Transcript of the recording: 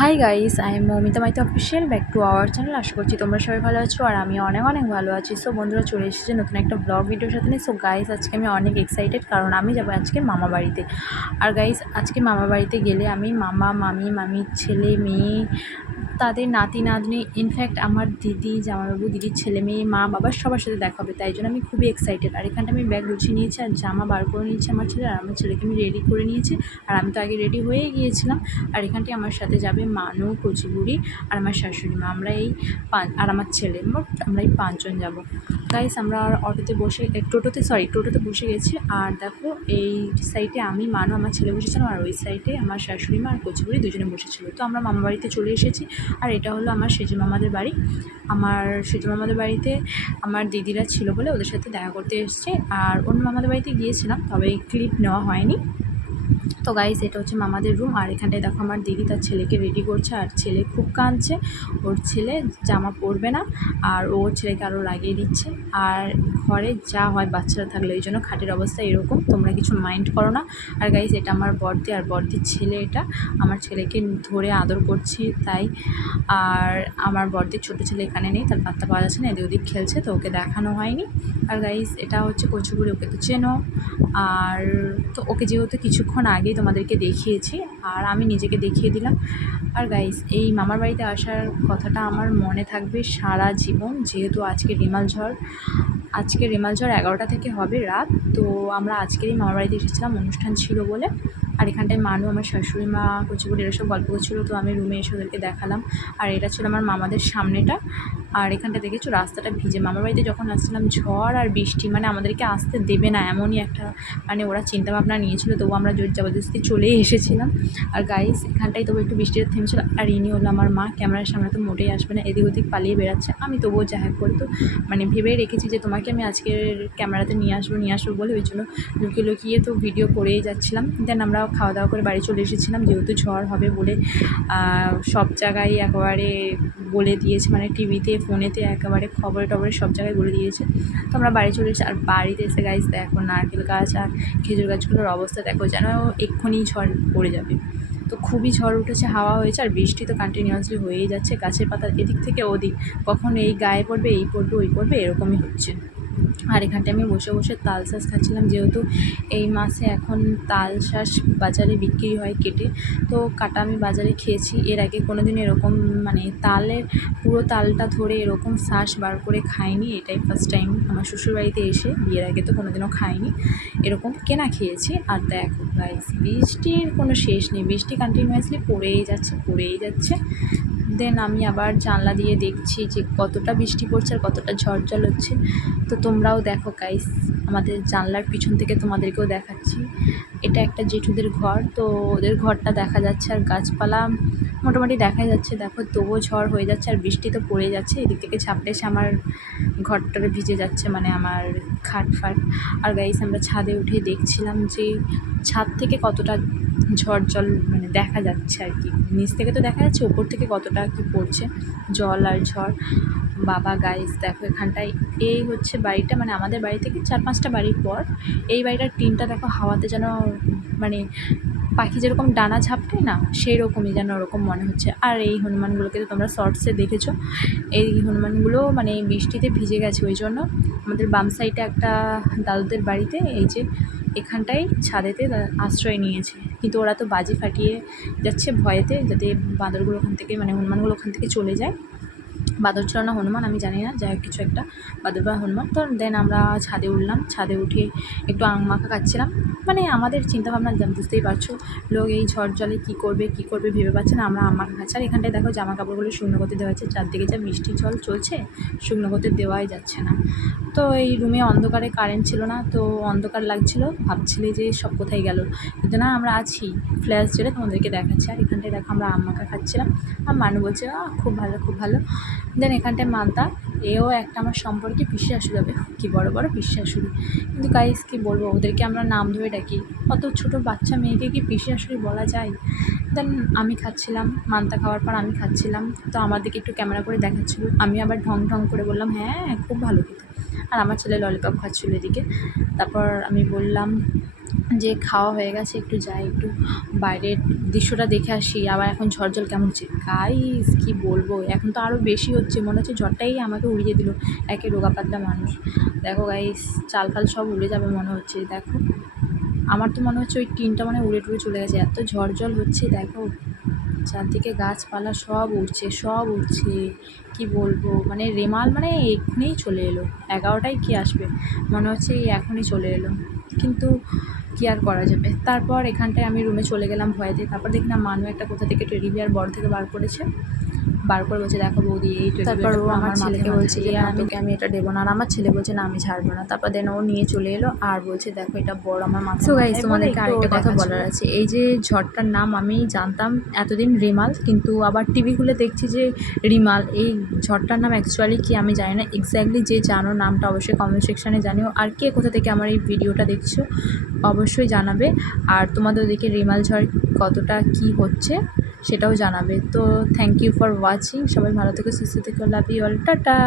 Hi guys I am Moumita Maita official back to our channel আশা করছি তোমরা সবাই ভালো আছো আর আমি অনেক অনেক ভালো আছি। সো বন্ধুরা চলে এসেছে নতুন একটা ব্লগ ভিডিওর সাথে নিয়ে। সো গাইস আজকে আমি অনেক এক্সাইটেড কারণ আমি যাব আজকে মামা বাড়িতে। আর গাইস আজকে মামা বাড়িতে গেলে আমি মামা, মামি মামির ছেলে, মেয়ে, তাদের নাতি, নাতনি ইনফ্যাক্ট আমার দিদি, জামাইবাবু দিদির ছেলে, মেয়ে, মা বাবার সবার সাথে দেখা হবে। তাই জন্য আমি খুবই এক্সাইটেড আর এখানটা আমি ব্যাগ গুছিয়ে নিয়েছি আর জামা বার করে নিয়েছি আমার ছেলে। আর আমার ছেলেকে আমি রেডি করে নিয়েছি। আর আমি তো আগে রেডি হয়ে গিয়েছিলাম। আর এখানটি আমার সাথে যাবে মানু কচুবুড়ি আর আমার শাশুড়ি মা। আমরা এই আর আমার ছেলে মোট আমরা এই পাঁচজন যাব। গাইস আমরা অটোতে বসে টোটোতে সরি টোটোতে বসে গেছি। আর দেখো, এই সাইডে আমি, মানু, আমার ছেলে বসেছিলাম। আর ওই সাইডে আমার শাশুড়ি মা আর কচুবুড়ি দুজনে বসেছিল। তো আমরা মামা বাড়িতে চলে এসেছি। আর এটা হলো আমার সেজু মামাদের বাড়ি। আমার সেজু মামাদের বাড়িতে আমার দিদিরা ছিল বলে ওদের সাথে দেখা করতে এসেছে। আর অন্য মামাদের বাড়িতে গিয়েছিলাম, তবে ক্লিপ নেওয়া হয়নি। তো গাইস এটা হচ্ছে মামাদের রুম আর এখানটায় দেখো আমার দিদি তার ছেলেকে রেডি করছে, আর ছেলে খুব কাঁদছে, ওর ছেলে জামা পরবে না, আর ওর ছেলেকে আরও লাগিয়ে দিচ্ছে, আর ঘরে যা হয় বাচ্চারা থাকলে, ওই জন্য খাটের অবস্থা এরকম, তোমরা কিছু মাইন্ড করো না। আর গাইস এটা আমার বর্দি, আর বর্দির ছেলে এটা, আমার ছেলেকে ধরে আদর করছি তাই, আর আমার বর্দির ছোটো ছেলে এখানে নেই, তার পাত্তা পাওয়া যাচ্ছে না, এদিক ওদিক খেলছে, তো ওকে দেখানো হয়নি। আর গাইস এটা হচ্ছে কচুগুড়ি ওকে তো চেনো, আর তো ওকে যেহেতু কিছুক্ষণ আগেই তোমাদেরকে দেখিয়েছি আর আমি নিজেকে দেখিয়ে দিলাম। আর গাইস এই মামার বাড়িতে আসার কথাটা আমার মনে থাকবে সারা জীবন, যেহেতু আজকে রেমাল ঝড়। আজকে রেমাল ঝড় এগারোটা থেকে হবে রাত, তো আমরা আজকেরই মামার বাড়িতে এসেছিলাম, অনুষ্ঠান ছিল বলে। আর এখানটায় মানু, আমার শাশুড়ি মা কচুগুড়ি এরা সব গল্প করছিল, তো আমি রুমে এসে ওদেরকে দেখালাম। আর এটা ছিল আমার মামাদের সামনেটা। আর এখানটা দেখেছ, রাস্তাটা ভিজে। মামার বাড়িতে যখন আসছিলাম, ঝড় আর বৃষ্টি মানে আমাদেরকে আসতে দেবে না, এমনই একটা মানে ওরা চিন্তা ভাবনা নিয়েছিল তবু আমরা জোর জবরদস্তি চলেই এসেছিলাম। আর গাইস এখানটায় তবু একটু বৃষ্টিটা থেমেছিল আর ইনি হলো আমার মা, ক্যামেরার সামনে তো মোটেই আসবে না, এদিক ওদিক পালিয়ে বেড়াচ্ছে। আমি তবুও যা করে তো মানে ভেবেই রেখেছি যে তোমাকে আমি আজকের ক্যামেরাতে নিয়ে আসব নিয়ে আসব বলে, ওই জন্য লুকিয়ে লুকিয়ে তো ভিডিও করেই যাচ্ছিলাম। দেন আমরা খাওয়া দাওয়া করে বাড়ি চলে এসেছিলাম, যেহেতু ঝড় হবে বলে সব জায়গায় একেবারে বলে দিয়েছে মানে টিভিতে ফোনেতে একেবারে খবরে টবরে সব জায়গায় বলে দিয়েছে। তো আমরা বাড়ি চলে এসেছি আর বাড়িতে এসে গাছ দেখো নারকেল গাছ আর খেজুর গাছগুলোর অবস্থা, দেখো যেন এক্ষুনি ঝড় পড়ে যাবে। তো খুবই ঝড় উঠেছে, হাওয়া হয়েছে, আর বৃষ্টি তো কন্টিনিউয়াসলি হয়েই যাচ্ছে। গাছের পাতা এদিক থেকে ওদিক, কখন এই গায়ে পড়বে, এই পড়বে, ওই পড়বে, এরকমই হচ্ছে। আর এখানটায় আমি বসে বসে তাল শাঁস খাচ্ছিলাম, যেহেতু এই মাসে এখন তাল শাঁস বাজারে বিক্রি হয় কেটে। তো কাটা আমি বাজারে খেয়েছি, এর আগে কোনো দিন এরকম মানে তালের পুরো তালটা ধরে এরকম শাঁস বার করে খাইনি, এটাই ফার্স্ট টাইম আমার শ্বশুরবাড়িতে এসে, বিয়ের আগে তো কোনো দিনও খাইনি। এরকম কেনা খেয়েছি, আর দেখো বৃষ্টির কোনো শেষ নেই, বৃষ্টি কন্টিনিউয়াসলি পড়েই যাচ্ছে পড়েই যাচ্ছে। দেন আমি আবার জানলা দিয়ে দেখছি যে কতটা বৃষ্টি পড়ছে আর কতটা ঝড় জল হচ্ছে। তো তোমরাও দেখো গাইস আমাদের জানলার পিছন থেকে তোমাদেরকেও দেখাচ্ছি। এটা একটা জেঠুদের ঘর, তো ওদের ঘরটা দেখা যাচ্ছে আর গাছপালা মোটামুটি দেখা যাচ্ছে। দেখো, তবুও ঝড় হয়ে যাচ্ছে আর বৃষ্টি তো পড়ে যাচ্ছে। এদিক থেকে ছাপড়ে এসে আমার ঘরটারে ভিজে যাচ্ছে মানে আমার খাট ফাট। আর গাইস আমরা ছাদে উঠে দেখছিলাম যে ছাদ থেকে কতটা ঝড় জল মানে দেখা যাচ্ছে আর কি। নিচ থেকে তো দেখা যাচ্ছে ওপর থেকে কতটা কি পড়ছে, জল আর ঝড়। বাবা গাইস দেখো এখানটায় এই হচ্ছে বাড়িটা মানে আমাদের বাড়ি থেকে চার পাঁচটা বাড়ির পর এই বাড়িটার টিনটা দেখো হাওয়াতে যেন মানে পাখি যেরকম ডানা ঝাপটায় না সেই রকমই যেন ওরকম মনে হচ্ছে। আর এই হনুমানগুলোকে তো তোমরা শর্টসে দেখেছ। এই হনুমানগুলো মানে বৃষ্টিতে ভিজে গেছে, ওই জন্য আমাদের বাম সাইডে একটা দাদুদের বাড়িতে এই যে এখানটায় ছাদেতে আশ্রয় নিয়েছে। কিন্তু ওরা তো বাজি ফাটিয়ে যাচ্ছে ভয়েতে, যাতে বাঁদরগুলো ওখান থেকে মানে হনুমানগুলো ওখান থেকে চলে যায়। বাদর ছিল না হনুমান, আমি জানি না, যাই কিছু একটা বাদর বা হনুমান। তো দেন আমরা ছাদে উঠলাম, ছাদে উঠে একটু আং মাখা খাচ্ছিলাম। মানে আমাদের চিন্তাভাবনা বুঝতেই পারছ, লোক এই ঝড় জলে কী করবে কী করবে ভেবে পাচ্ছে না, আমরা আম মাখা খাচ্ছি। আর এখানটায় দেখো জামা কাপড়গুলো শুকনো করতে দেওয়া হচ্ছে চারদিকে যা বৃষ্টি জল চলছে শুকনো করতে দেওয়াই যাচ্ছে না। তো এই রুমে অন্ধকারে কারেন্ট ছিল না, তো অন্ধকার লাগছিল, ভাবছিলে যে সব কোথায় গেল। কিন্তু না, আমরা আছি ফ্ল্যাশ জেলে তোমাদেরকে দেখাচ্ছি। আর এখানটায় দেখো, আমরা আম মাখা খাচ্ছিলাম। আর মানু বলছে খুব ভালো খুব ভালো। দেন এখানটায় মালদা এও একটা আমার সম্পর্কে পিসি শাশুড়ি হবে। কি বড় বড় পিসি আসুরি কিন্তু গাইস কি বলব, ওদেরকে আমরা নাম ধরে ডাকি। অত ছোট বাচ্চা মেয়েকে কি পিসি আসুরি বলা যায়? দেন আমি খাচ্ছিলাম, মানতা খাওয়ার পর আমি খাচ্ছিলাম। তো আমাদেরকে একটু ক্যামেরা করে দেখাচ্ছিল। আমি আবার ঢং ঢং করে বললাম হ্যাঁ খুব ভালো খেতে। আর আমার ছেলে ললিপপ খাচ্ছিলো এদিকে। তারপর আমি বললাম যে খাওয়া হয়ে গেছে, একটু যাই, একটু বাইরের দৃশ্যটা দেখে আসি। আবার এখন ঝড় জল কেমন হচ্ছে? গাইস কী বলব? এখন তো আরও বেশি হচ্ছে, মনে হচ্ছে ঝড়টাই আমাকে উড়িয়ে দিল, একে রোগা পাতলা মানুষ। দেখো গাইস চাল ফাল সব উড়ে যাবে মনে হচ্ছে, দেখো। আমার তো মনে হচ্ছে ওই টিনটা মানে উড়ে টুড়ে চলে গেছে, এত ঝড় জল হচ্ছে, দেখো। চারদিকে গাছপালা সব উঠছে সব উঠছে কি বলব? মানে রেমাল মানে এক্ষুনিই চলে এলো। এগারোটায় কি আসবে? মনে হচ্ছে এই এখনই চলে এলো। কিন্তু কি আর করা যাবে? তারপর এখানটায় আমি রুমে চলে গেলাম ভয়েতে। তারপর দেখলাম মানু একটা কোথা থেকে টেডি বিয়ার বড় থেকে বার করেছে। বার করে বলছে দেখো বৌদি এই তারপর ও আমার ছেলেকে বলছে যে, আমি "না, আমি এটা দেবো না। আর আমার ছেলে বলছে না আমি ছাড়বো না। তারপর দেন ও নিয়ে চলে এলো আর বলছে দেখো এটা বড় আমার মাথা guys, তোমাদেরকে আরেকটা কথা বলার আছে। এই যে ঝড়টার নাম আমি জানতাম এতদিন রিমাল কিন্তু আবার টিভি খুলে দেখছি যে রিমাল এই ঝড়টার নাম অ্যাকচুয়ালি কি আমি জানি না। এক্স্যাক্টলি যে জানো নামটা অবশ্যই কমেন্ট সেকশানে জানিও। আর কে কোথা থেকে আমার এই ভিডিওটা দেখছ অবশ্যই জানাবে। আর তোমাদের ওদিকে রিমাল ঝড় কতটা কি হচ্ছে সেটাও জানাবে। তো থ্যাংক ইউ ফর ওয়াচিং সবাই ভালো থেকো, সুস্থ থেকো। Love you all tata.